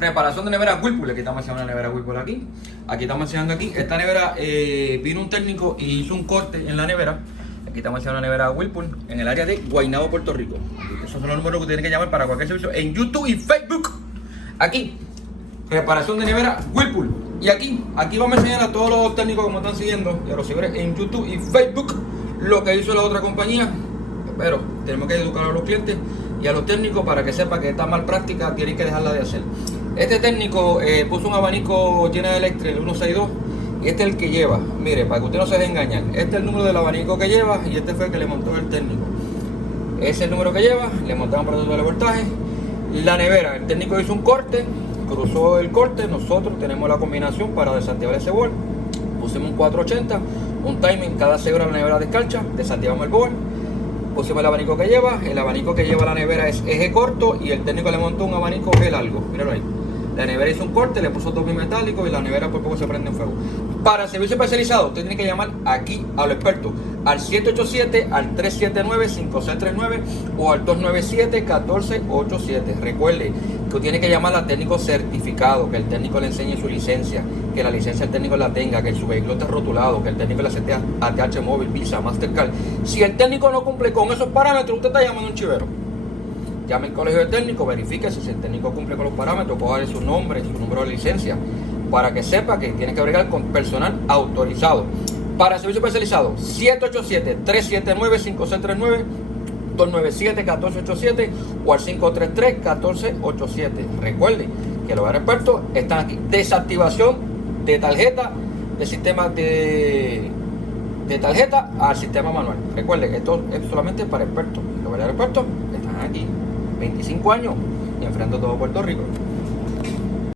Reparación de nevera Whirlpool. Aquí estamos enseñando una nevera Whirlpool aquí. Aquí estamos enseñando aquí. Esta nevera vino un técnico y hizo un corte en la nevera. Aquí estamos enseñando una nevera Whirlpool en el área de Guaynabo, Puerto Rico. Esos son los números que tienen que llamar para cualquier servicio en YouTube y Facebook. Aquí, reparación de nevera Whirlpool. Y aquí vamos a enseñar a todos los técnicos que me están siguiendo y a los seguidores en YouTube y Facebook lo que hizo la otra compañía. Pero tenemos que educar a los clientes y a los técnicos para que sepan que esta mal práctica tienen que dejarla de hacer. Este técnico puso un abanico General Electric, el 162, y este es el que lleva. Mire, para que usted no se deje engañar, este es el número del abanico que lleva y este fue el que le montó el técnico. Ese es el número que lleva, le montamos un producto de voltaje. La nevera, el técnico hizo un corte, cruzó el corte, nosotros tenemos la combinación para desactivar ese board. Pusimos un 480, un timing, cada 6 horas la nevera descarcha, desactivamos el board. Pusimos el abanico que lleva la nevera es eje corto y el técnico le montó un abanico G largo, míralo ahí. La nevera hizo un corte, le puso dos bimetálicos y la nevera por poco se prende en fuego. Para servicio especializado, usted tiene que llamar aquí a los expertos, al 787, al 379-5639 o al 297-1487. Recuerde que usted tiene que llamar al técnico certificado, que el técnico le enseñe su licencia, que la licencia el técnico la tenga, que su vehículo esté rotulado, que el técnico le acepte ATH móvil, Visa, Mastercard. Si el técnico no cumple con esos parámetros, usted está llamando a un chivero. Llame al colegio del técnico, verifique si el técnico cumple con los parámetros, puede darle su nombre y su número de licencia para que sepa que tiene que bregar con personal autorizado. Para servicio especializado, 787-379-5639, 297-1487 o al 533-1487. Recuerde que los expertos están aquí. Desactivación de tarjeta, de sistema de tarjeta al sistema manual. Recuerde que esto es solamente para expertos. Los expertos están aquí. 25 años y enfrentando todo Puerto Rico.